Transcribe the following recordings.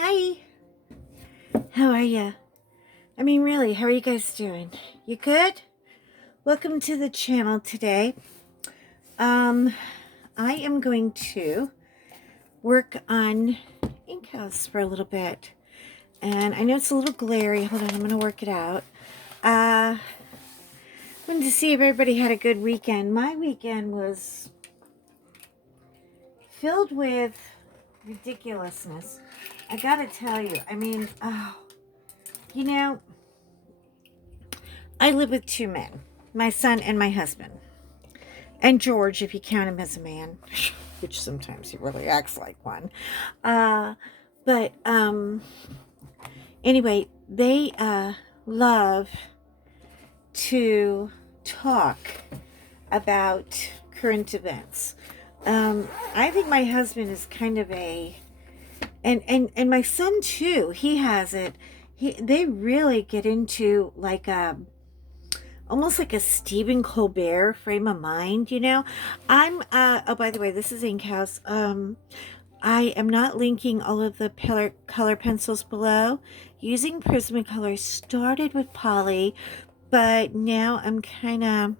Hi, how are you? I mean, really, how are you guys doing? You good? Welcome to the channel today. Um, I am going to work on Ink House for a little bit. And I know it's a little glary. Hold on, I'm going to work it out. Wanted to see if everybody had a good weekend. My weekend was filled with ridiculousness. I gotta tell you, I mean, you know, I live with two men, my son and my husband. And George, if you count him as a man, which sometimes he really acts like one. But anyway, they love to talk about current events. I think my husband is kind of and my son too. He has it. They really get into like almost like a Stephen Colbert frame of mind, you know. Oh, by the way, this is Ink House. I am not linking all of the color pencils below. Using Prismacolor started with Poly, but now I'm kind of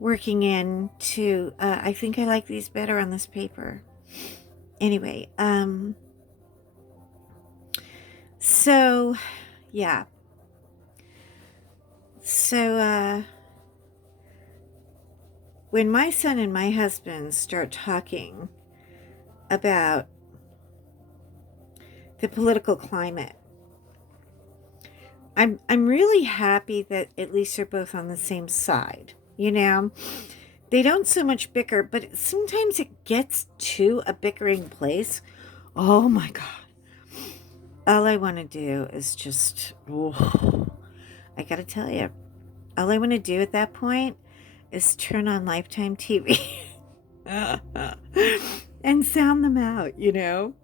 working into, I think I like these better on this paper. Anyway, so, yeah. So, when my son and my husband start talking about the political climate, I'm really happy that at least they're both on the same side. You know, they don't so much bicker, but sometimes it gets to a bickering place. Oh my God. All I want to do is just, I gotta tell you, all I want to do at that point is turn on Lifetime TV and sound them out, you know,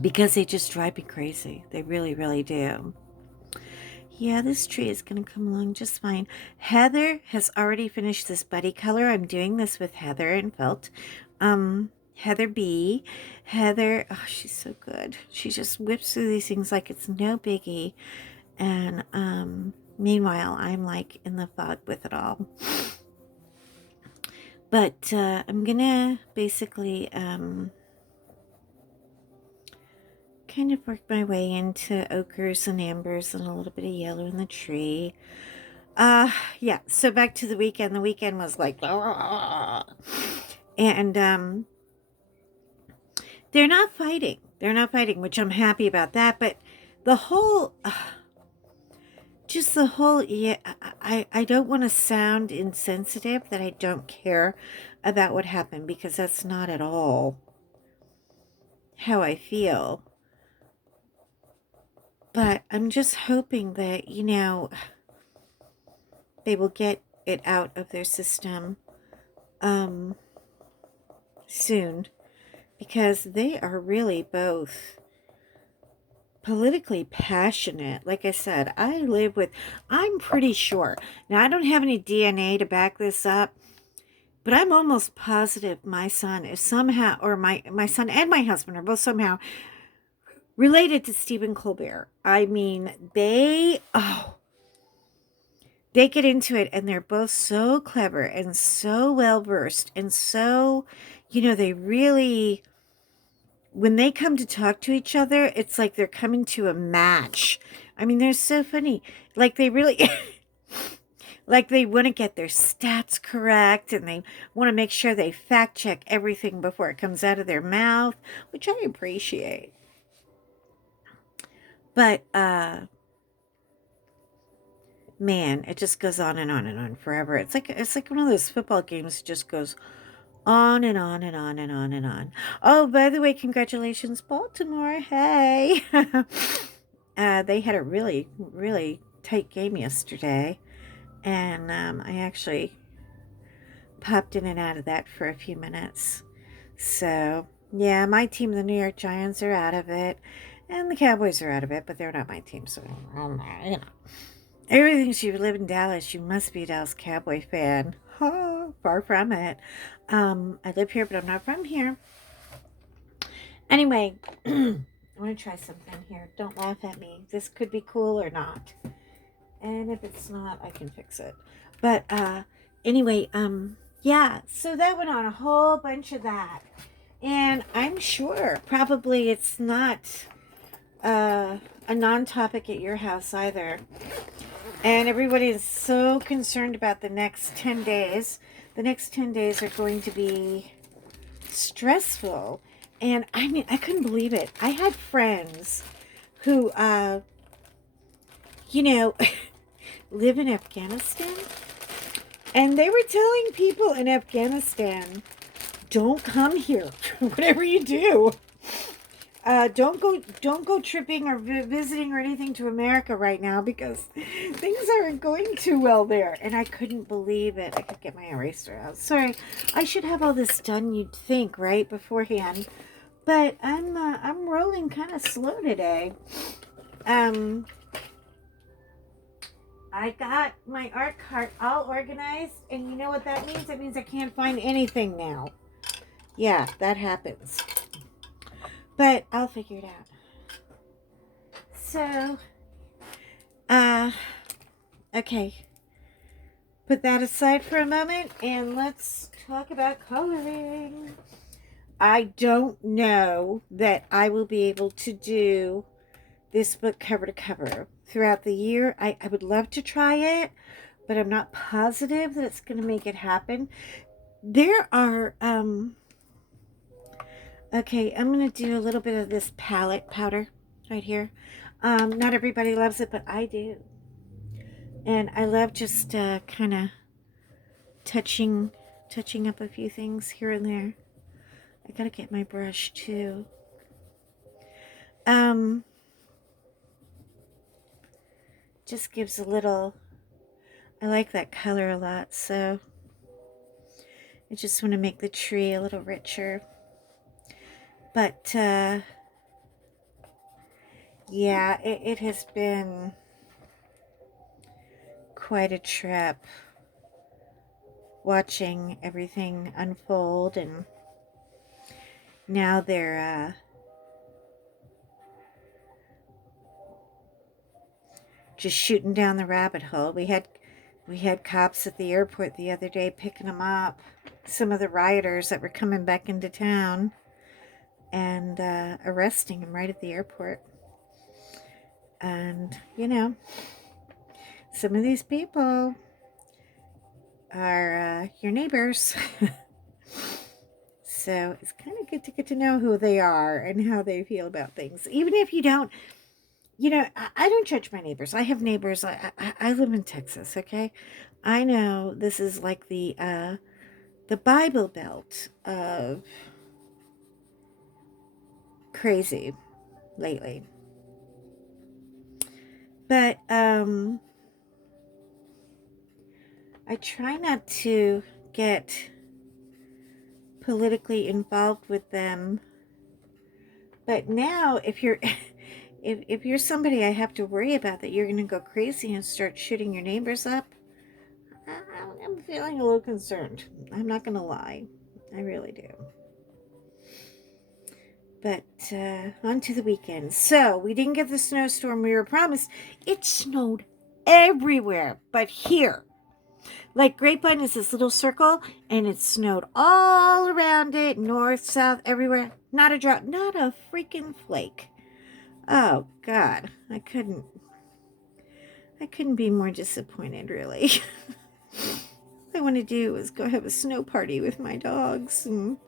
because they just drive me crazy. They really, really do. Yeah, this tree is going to come along just fine. Heather has already finished this buddy color. I'm doing this with Heather and Felt. Heather B. Heather, oh, she's so good. She just whips through these things like it's no biggie. And meanwhile, I'm like in the fog with it all. But I'm going to basically kind of work my way into ochres and ambers and a little bit of yellow in the tree. Yeah, so back to the weekend. The weekend was like, and they're not fighting. They're not fighting, which I'm happy about that. But the whole, yeah, I don't want to sound insensitive that I don't care about what happened, because that's not at all how I feel. But I'm just hoping that, you know, they will get it out of their system soon, because they are really both politically passionate. Like I said, I'm pretty sure. Now, I don't have any DNA to back this up, but I'm almost positive my son is somehow, or my son and my husband are both somehow related to Stephen Colbert. I mean, they get into it, and they're both so clever and so well versed, and so, you know, they really, when they come to talk to each other, it's like they're coming to a match. I mean, they're so funny. Like they really, like they want to get their stats correct, and they want to make sure they fact check everything before it comes out of their mouth, which I appreciate. But, man, it just goes on and on and on forever. It's like one of those football games that just goes on and on and on and on and on. Oh, by the way, congratulations, Baltimore. Hey. They had a really, really tight game yesterday. And I actually popped in and out of that for a few minutes. So, yeah, my team, the New York Giants, are out of it. And the Cowboys are out of it, but they're not my team. So, you know. Everything thinks you live in Dallas. You must be a Dallas Cowboy fan. Oh, far from it. I live here, but I'm not from here. Anyway, I want to try something here. Don't laugh at me. This could be cool or not. And if it's not, I can fix it. But anyway, yeah, so that went on a whole bunch of that. And I'm sure probably it's not a non-topic at your house either. And everybody is so concerned about the next 10 days. The next 10 days are going to be stressful. And I mean, I couldn't believe it. I had friends who, you know, live in Afghanistan. And they were telling people in Afghanistan, don't come here, whatever you do. Don't go tripping or visiting or anything to America right now because things aren't going too well there. And I couldn't believe it. I could get my eraser out. Sorry, I should have all this done, you'd think, right, beforehand. But I'm rolling kind of slow today. I got my art cart all organized, and you know what that means? That means I can't find anything now. Yeah, that happens. But I'll figure it out. So, okay. Put that aside for a moment, and let's talk about coloring. I don't know that I will be able to do this book cover to cover throughout the year. I would love to try it, but I'm not positive that it's going to make it happen. There are, okay, I'm going to do a little bit of this palette powder right here. Not everybody loves it, but I do. And I love just kind of touching up a few things here and there. I got to get my brush too. Just gives a little, I like that color a lot, so I just want to make the tree a little richer. But yeah, it has been quite a trip watching everything unfold, and now they're just shooting down the rabbit hole. We had cops at the airport the other day picking them up, some of the rioters that were coming back into town, and arresting them right at the airport. And you know, some of these people are your neighbors. So it's kind of good to get to know who they are and how they feel about things, even if you don't. You know, I don't judge my neighbors. I have neighbors. I live in Texas, okay? I know this is like the Bible Belt of crazy lately. But I try not to get politically involved with them. But now, if you're if you're somebody I have to worry about that you're going to go crazy and start shooting your neighbors up, I'm feeling a little concerned. I'm not going to lie. I really do. But on to the weekend. So we didn't get the snowstorm we were promised. It snowed everywhere but here. Like Grapevine is this little circle, and it snowed all around it, north, south, everywhere. Not a drop, not a freaking flake. Oh God, I couldn't be more disappointed, really. What I want to do is go have a snow party with my dogs and,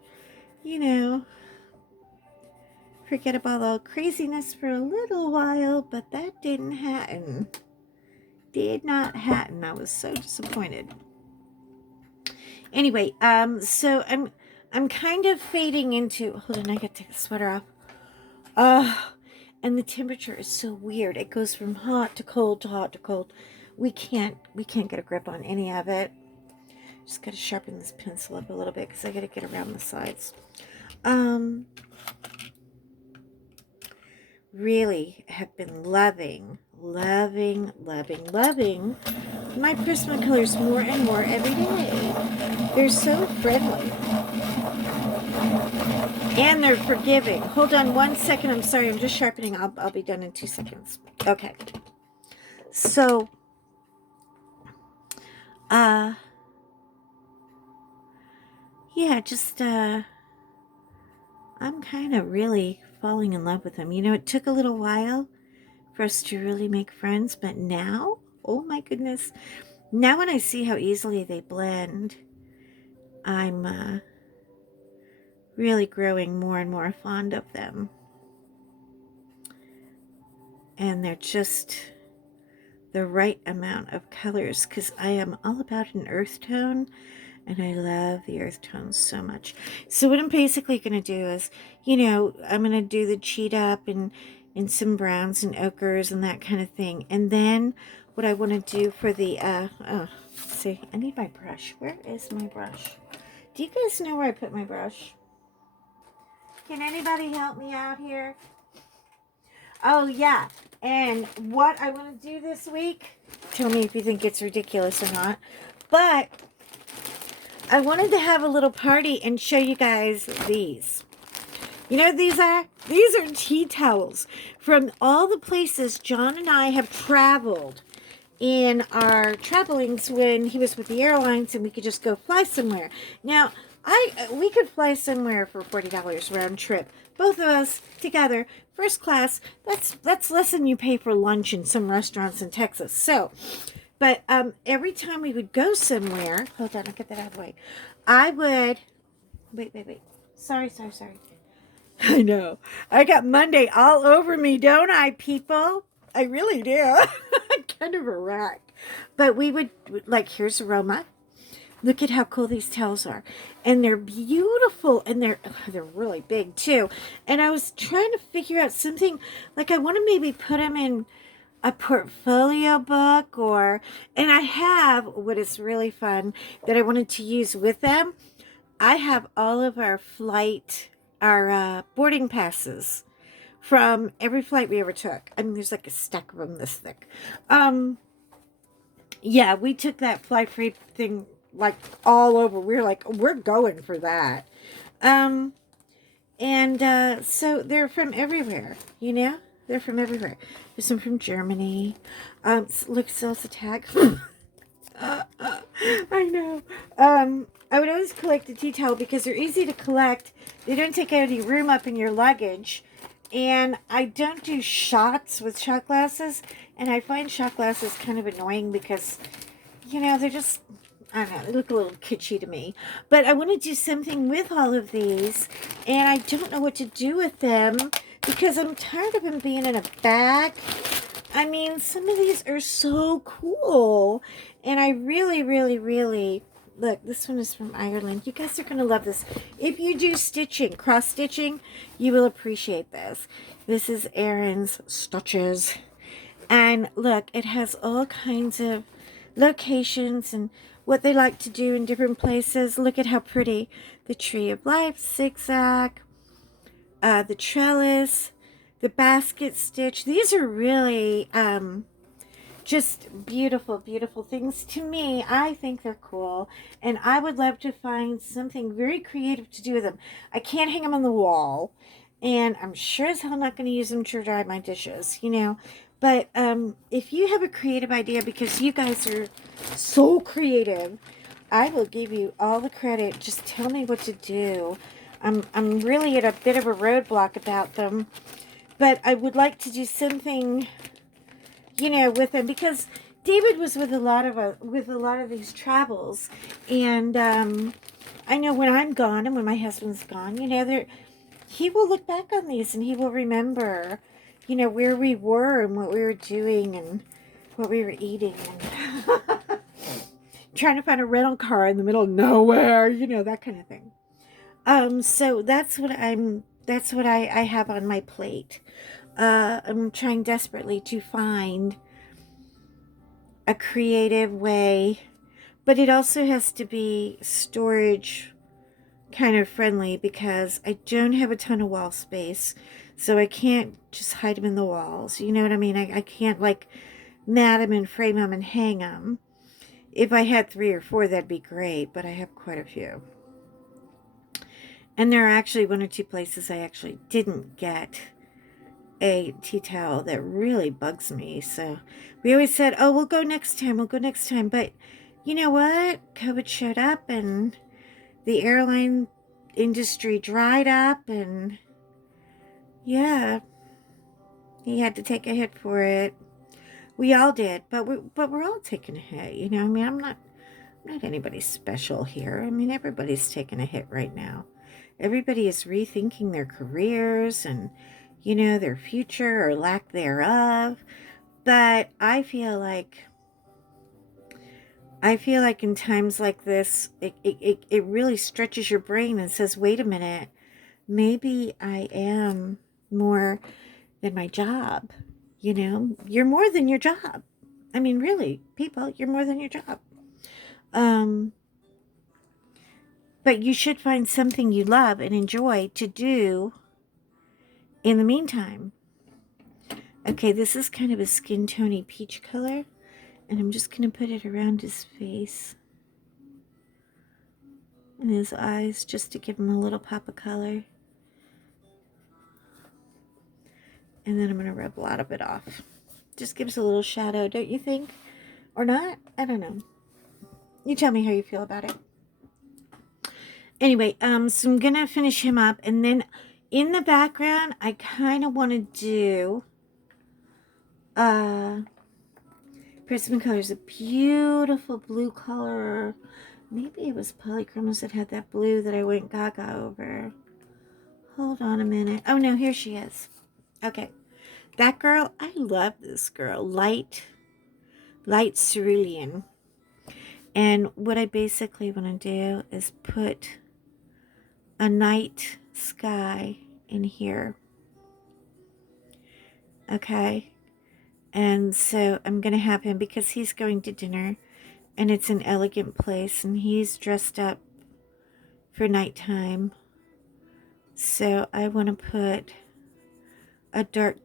you know, forget about all craziness for a little while, but that didn't happen. Did not happen. I was so disappointed. Anyway, so I'm kind of fading into, hold on, I gotta take the sweater off. And the temperature is so weird. It goes from hot to cold to hot to cold. We can't get a grip on any of it. Just gotta sharpen this pencil up a little bit because I gotta get around the sides. Really have been loving my Prismacolors more and more every day. They're so friendly. And they're forgiving. Hold on one second. I'm sorry. I'm just sharpening. I'll be done in 2 seconds. Okay. So, yeah, just, I'm kind of really falling in love with them. You know, it took a little while for us to really make friends, but now, oh my goodness, now when I see how easily they blend, I'm really growing more and more fond of them. And they're just the right amount of colors, because I am all about an earth tone, and I love the earth tones so much. So what I'm basically going to do is, you know, I'm going to do the cheetah up in some browns and ochres and that kind of thing. And then what I want to do for the, let's see, I need my brush. Where is my brush? Do you guys know where I put my brush? Can anybody help me out here? Oh, yeah. And what I want to do this week, tell me if you think it's ridiculous or not, but I wanted to have a little party and show you guys these. You know what these are? These are tea towels from all the places John and I have traveled in our travelings when he was with the airlines and we could just go fly somewhere. Now, we could fly somewhere for $40 round trip. Both of us together, first class. That's less than you pay for lunch in some restaurants in Texas. So, but every time we would go somewhere, hold on, I'll get that out of the way. I would, wait. Sorry. I know. I got Monday all over me, don't I, people? I really do. I'm kind of a wreck. But we would, like, here's Roma. Look at how cool these towels are. And they're beautiful. And they're really big, too. And I was trying to figure out something, like, I want to maybe put them in a portfolio book, or, and I have, what is really fun, that I wanted to use with them. I have all of our boarding passes from every flight we ever took. I mean, there's like a stack of them this thick. Yeah, we took that flight free thing like all over. We were like, we're going for that. So they're from everywhere, you know? They're from everywhere. There's some from Germany. Look, sells a tag. I know. I would always collect a tea towel because they're easy to collect. They don't take any room up in your luggage. And I don't do shots with shot glasses. And I find shot glasses kind of annoying because, you know, they're just, I don't know, they look a little kitschy to me. But I want to do something with all of these. And I don't know what to do with them because I'm tired of them being in a bag. I mean, some of these are so cool. And I really, look, this one is from Ireland. You guys are going to love this. If you do stitching, cross stitching, you will appreciate this. This is Erin's Stitches. And look, it has all kinds of locations and what they like to do in different places. Look at how pretty. The Tree of Life, zigzag, the trellis, the basket stitch. These are really just beautiful things to me. I think they're cool, and I would love to find something very creative to do with them. I can't hang them on the wall, and I'm sure as hell not going to use them to dry my dishes, you know. But if you have a creative idea, because you guys are so creative, I will give you all the credit. Just tell me what to do. I'm really at a bit of a roadblock about them, but I would like to do something, you know, with them, because David was with a lot of these travels, and I know when I'm gone and when my husband's gone, you know, he will look back on these and he will remember, you know, where we were and what we were doing and what we were eating and trying to find a rental car in the middle of nowhere, you know, that kind of thing. So that's what I have on my plate. I'm trying desperately to find a creative way, but it also has to be storage kind of friendly because I don't have a ton of wall space, so I can't just hide them in the walls. You know what I mean? I can't like mat them and frame them and hang them. If I had 3 or 4, that'd be great, but I have quite a few. And there are actually one or two places I actually didn't get a tea towel that really bugs me. So we always said, oh, we'll go next time. We'll go next time. But you know what? COVID showed up and the airline industry dried up, and yeah, he had to take a hit for it. We all did, but we're all taking a hit. You know, I mean, I'm not anybody special here. I mean, everybody's taking a hit right now. Everybody is rethinking their careers and, you know, their future or lack thereof. But I feel like in times like this, it really stretches your brain and says, wait a minute, maybe I am more than my job. You know, you're more than your job. I mean, really, people, you're more than your job. Um, but you should find something you love and enjoy to do in the meantime. Okay, this is kind of a skin tony peach color, and I'm just going to put it around his face and his eyes just to give him a little pop of color. And then I'm going to rub a lot of it off. Just gives a little shadow, don't you think? Or not? I don't know. You tell me how you feel about it. Anyway, so I'm going to finish him up. And then in the background, I kind of want to do Prism Colors, a beautiful blue color. Maybe it was Polychromos that had that blue that I went gaga over. Hold on a minute. Oh, no, here she is. Okay. That girl, I love this girl. Light cerulean. And what I basically want to do is put a night sky in here. Okay. And so I'm going to have him, because he's going to dinner and it's an elegant place and he's dressed up for nighttime. So I want to put a dark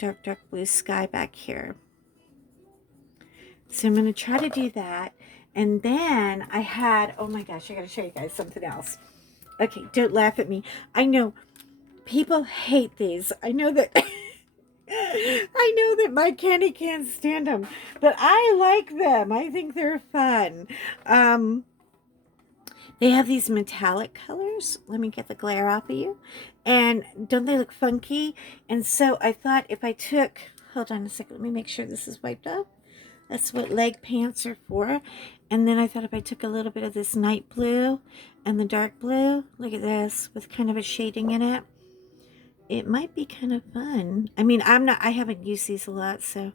blue sky back here. So I'm going to try to do that. And then I had, oh my gosh, I got to show you guys something else. Okay, don't laugh at me. I know people hate these. I know that I know that my candy can't stand them, but I like them. I think they're fun. They have these metallic colors. Let me get the glare off of you. And don't they look funky? And so I thought if I took, hold on a second, let me make sure this is wiped off. That's what leg pants are for. And then I thought if I took a little bit of this night blue and the dark blue, look at this, with kind of a shading in it, it might be kind of fun. I mean, I haven't used these a lot, so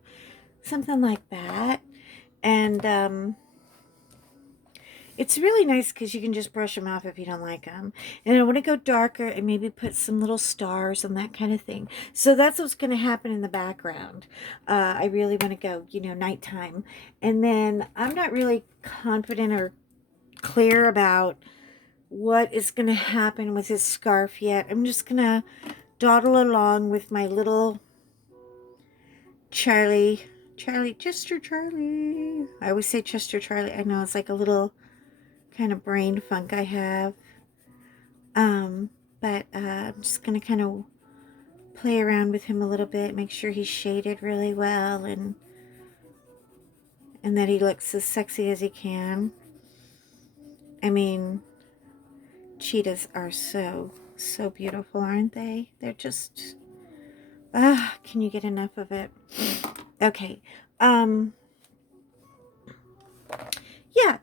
something like that. And it's really nice because you can just brush them off if you don't like them. And I want to go darker and maybe put some little stars and that kind of thing. So that's what's going to happen in the background. I really want to go, you know, nighttime. And then I'm not really confident or clear about what is going to happen with his scarf yet. I'm just going to dawdle along with my little Chester Charlie. I always say Chester Charlie. I know it's like a little kind of brain funk I have. But I'm just going to kind of play around with him a little bit, make sure he's shaded really well and that he looks as sexy as he can. I mean, cheetahs are so beautiful, aren't they? They're just, can you get enough of it? Okay. Yeah,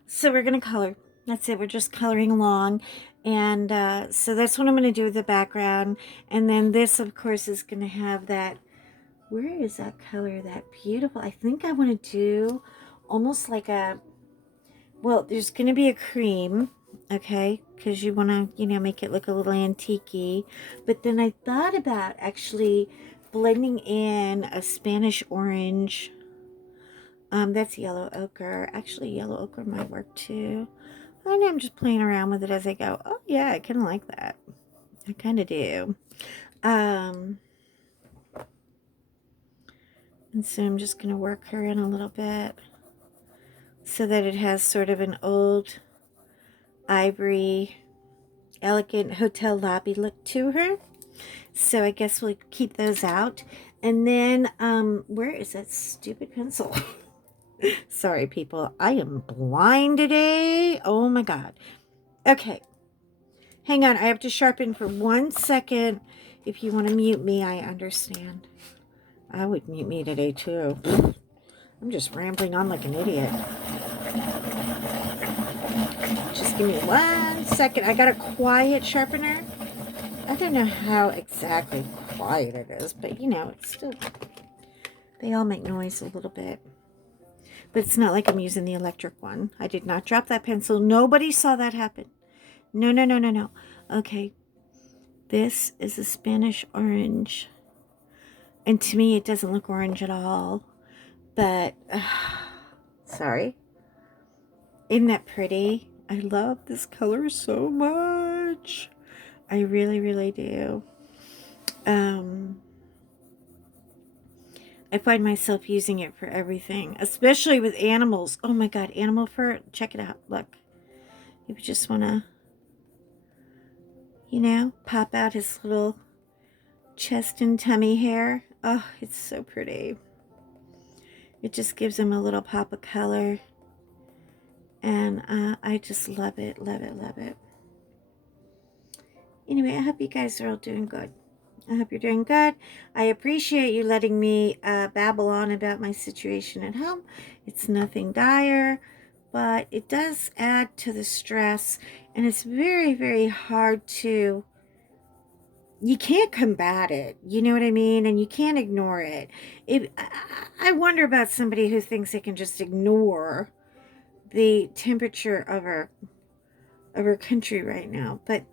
so we're going to color. That's it. We're just coloring along. And so that's what I'm going to do with the background. And then this, of course, is going to have that, where is that color? That beautiful. I think I want to do almost like a, well, there's going to be a cream, okay, because you want to, you know, make it look a little antique-y. But then I thought about actually blending in a Spanish orange. That's yellow ochre. Actually, yellow ochre might work too. I know, I'm just playing around with it as I go. Oh yeah, I kind of like that. I kind of do. And so I'm just going to work her in a little bit so that it has sort of an old ivory elegant hotel lobby look to her. So I guess we'll keep those out. And then, where is that stupid pencil? Sorry, people. I am blind today. Oh, my God. Okay. Hang on. I have to sharpen for 1 second. If you want to mute me, I understand. I would mute me today, too. I'm just rambling on like an idiot. Just give me 1 second. I got a quiet sharpener. I don't know how exactly quiet it is, but, you know, it's still... They all make noise a little bit. But it's not like I'm using the electric one. I did not drop that pencil. Nobody saw that happen. No, no, no, no, no. Okay. This is a Spanish orange. And to me, it doesn't look orange at all. But, sorry. Isn't that pretty? I love this color so much. I really, really do. I find myself using it for everything, especially with animals. Oh my God, animal fur. Check it out. Look. If you just want to, you know, pop out his little chest and tummy hair. Oh, it's so pretty. It just gives him a little pop of color. And I just love it, love it, love it. Anyway, I hope you guys are all doing good. I hope you're doing good. I appreciate you letting me babble on about my situation at home. It's nothing dire, but it does add to the stress. And it's very, very hard to... You can't combat it. You know what I mean? And you can't ignore it. I wonder about somebody who thinks they can just ignore the temperature of our country right now. But,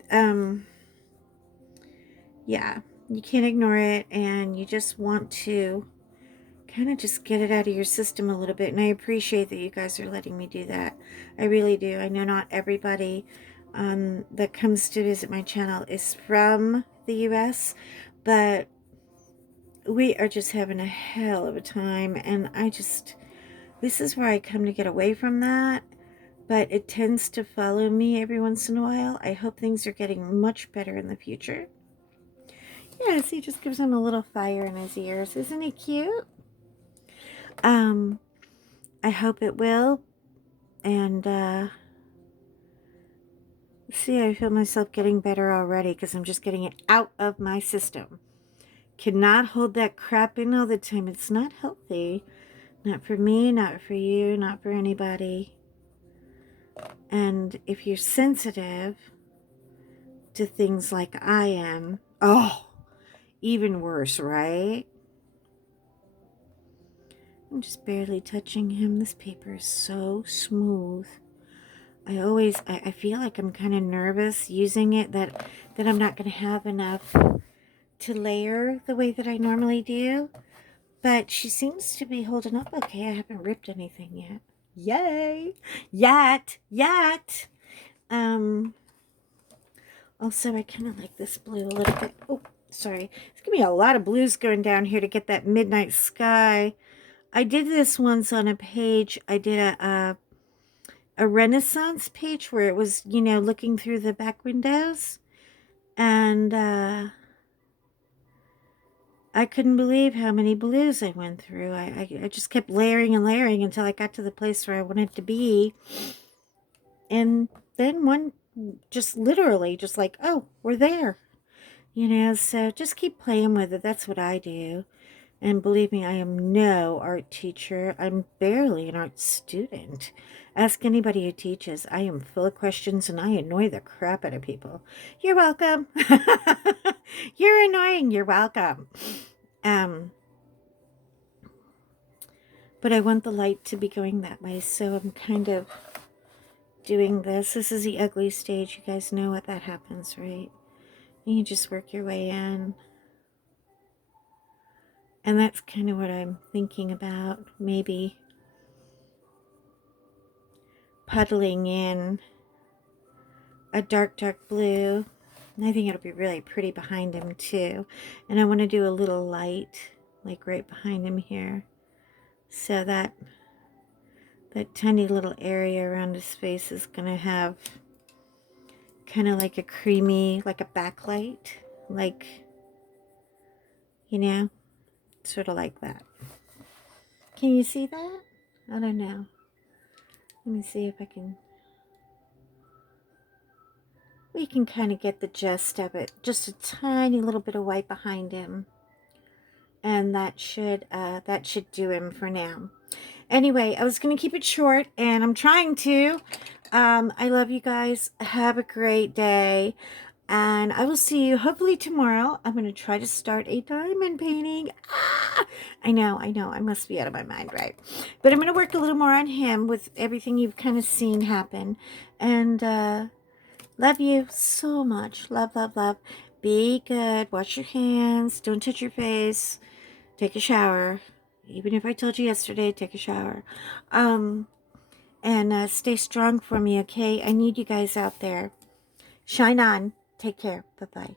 yeah, you can't ignore it, and you just want to kind of just get it out of your system a little bit. And I appreciate that you guys are letting me do that. I really do. I know not everybody that comes to visit my channel is from the US, but we are just having a hell of a time. And this is where I come to get away from that. But it tends to follow me every once in a while. I hope things are getting much better in the future. Yes, he just gives him a little fire in his ears. Isn't he cute? I hope it will. And, see, I feel myself getting better already because I'm just getting it out of my system. Cannot hold that crap in all the time. It's not healthy. Not for me, not for you, not for anybody. And if you're sensitive to things like I am, oh, even worse, right? I'm just barely touching him. This paper is so smooth. I feel like I'm kind of nervous using it, that I'm not going to have enough to layer the way that I normally do. But she seems to be holding up okay. I haven't ripped anything yet. Yay! Yet! Also, I kind of like this blue a little bit. Oh, sorry. It's going to be a lot of blues going down here to get that midnight sky. I did this once on a page. I did a Renaissance page where it was, you know, looking through the back windows. And I couldn't believe how many blues I went through. I just kept layering and layering until I got to the place where I wanted to be. And then one just literally just like, oh, we're there. You know, so just keep playing with it. That's what I do. And believe me, I am no art teacher. I'm barely an art student. Ask anybody who teaches. I am full of questions and I annoy the crap out of people. You're welcome. You're annoying. You're welcome. But I want the light to be going that way, so I'm kind of doing this. This is the ugly stage. You guys know what that happens, right? And you just work your way in. And that's kind of what I'm thinking about. Maybe puddling in a dark blue. And I think it'll be really pretty behind him too. And I want to do a little light, like right behind him here. So that tiny little area around his face is going to have kind of like a creamy, like a backlight, like, you know, sort of like that. Can you see that? I don't know. Let me see if I can. We can kind of get the gist of it. Just a tiny little bit of white behind him. And that should do him for now. Anyway, I was going to keep it short, and I'm trying to. I love you guys. Have a great day. And I will see you hopefully tomorrow. I'm going to try to start a diamond painting. Ah! I know. I must be out of my mind, right? But I'm going to work a little more on him with everything you've kind of seen happen. And love you so much. Love, love, love. Be good. Wash your hands. Don't touch your face. Take a shower. Even if I told you yesterday, take a shower. And stay strong for me, okay? I need you guys out there. Shine on. Take care. Bye-bye.